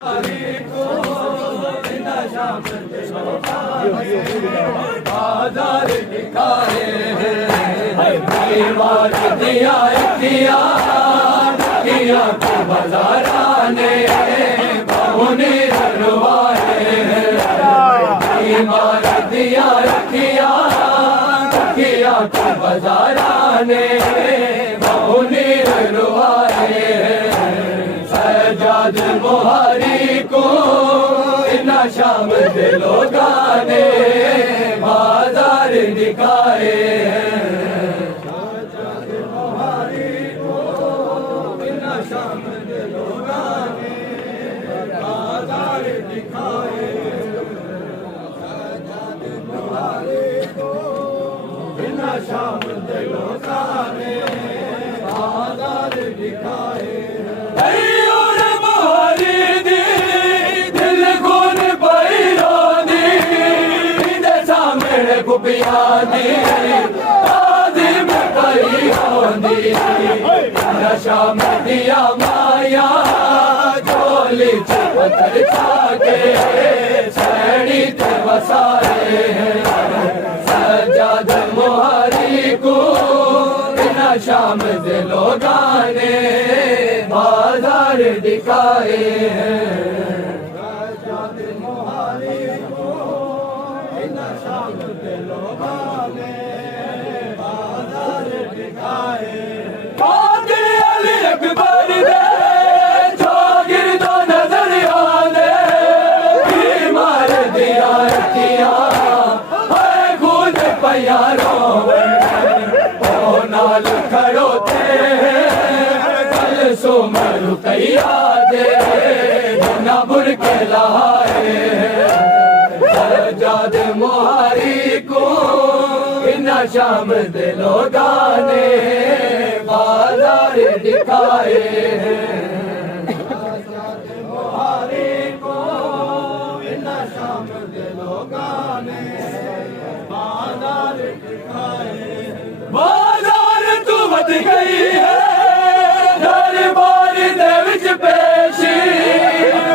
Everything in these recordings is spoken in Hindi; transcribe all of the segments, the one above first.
बाजार दिखाए दीवार दिया किया किया को बाजाराने बहुने हरवाए दीवार दिया किया किया को बाजाराने बहुने हरवाए सजाद बुहारी को इना शाम दे लोगा ने बाजार दिखाए सजाद बुहारी को इना शाम दे लोगा ने बाजार दिखाए सजाद बुहारी को इना शाम दे लोगा ने बाजार दिखाए गुबिया दी आदिम कई होंदी नशा में दिया माया झोली पत्थर छाके सैनी ते वसाए सजाद मुहारी को नशा में दे लोगा ने बाजार दिखाए सजाद मुहारी को शाम दे लोगा ने बाजार दिखाए कादिर अली अकबर दे जागिर दो नजर आने बीमार दिया किया है खुद प्यारों ओ नाल खड़ो थे कल सो मरु कैया दे ना बुर के लहाए सजाद मुहारी को इना शाम दे लोगा ने बाजार दिखाए सजाद मुहारी को इना शाम दे लोगा ने बाजार दिखाए बाजार तू बच गई है दरबार दे विच पेशी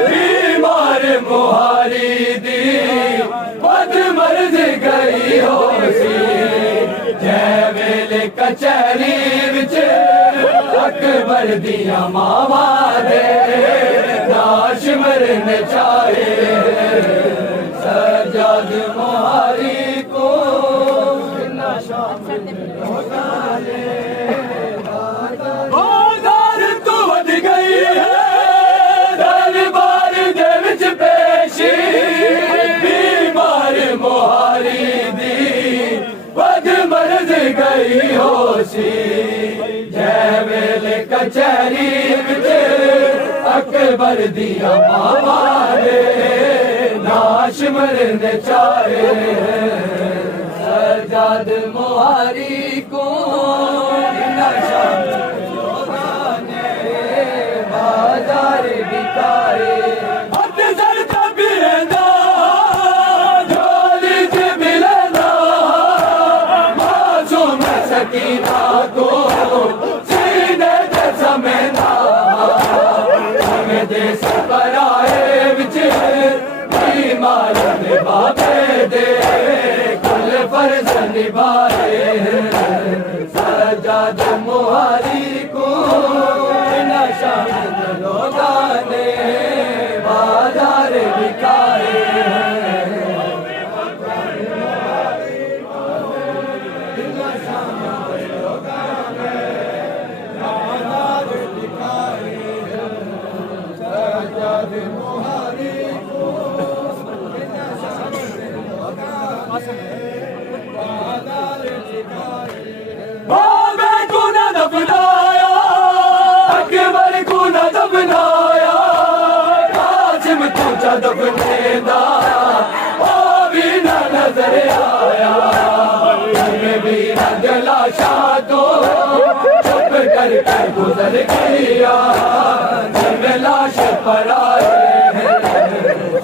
बीमार मुहारी दी मर्ज गई हो सी जय वेले कचहरी विच अकबर दिया मावा दे नाश मरन चाहे सजाद मुहारी को इना शाम लोगा ने बाजार तू वध गई है दरबार दे विच पेशी मुहारी दी बद मर्ज गई होशी जय वेले कचहरी विच अकबर दिया मावा दे नाश मरन चाहे सजाद मुहारी को नशा लोगा ने बाजार दिखाए सकीना को सीने दे समेना हमें देश पर आए विच बीमार ने बाबे दे कुल फर्ज निभाए सजाद मुहारी को नशा लोगा ने बाजार दिखाए बाबे को न दफनाया अकबर को न दफनाया कासिम तुझा दफनेदा ओ भी न नजर आया मैं भी न जलाशा तो चुप कर गुजर गया जब लाश पर आए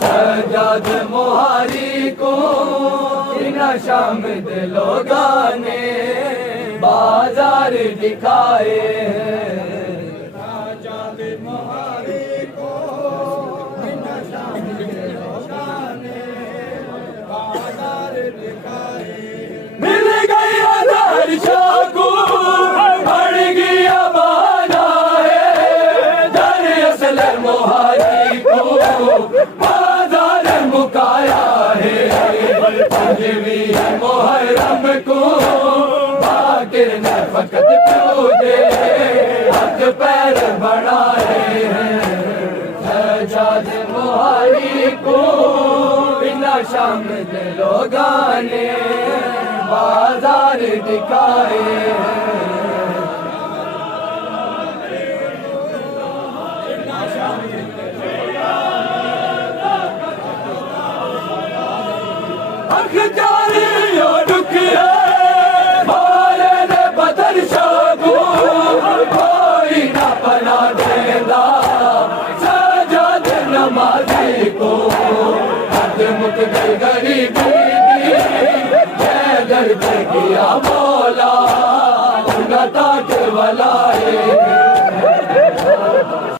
सजाद मुहारी को इना शाम दे लोगा ने बाजार दिखाए सजाद मुहारी को मोहारी को बाजार मुकाया है। पंजवी मुहर्रम को बाकिर ने फकत पूजे हाथ पैर बढ़ाए हैं। सजाद मोहारी को बिना शामिल लोगां ने बाजार दिखाए हैं। अखजारियों दुखिया भारे ने बदर शागू कोई ना बना देगा। सजाद नमाजी को हद मुक गई गरीबी जय दर्द किया मौला उनका ताज वलाए।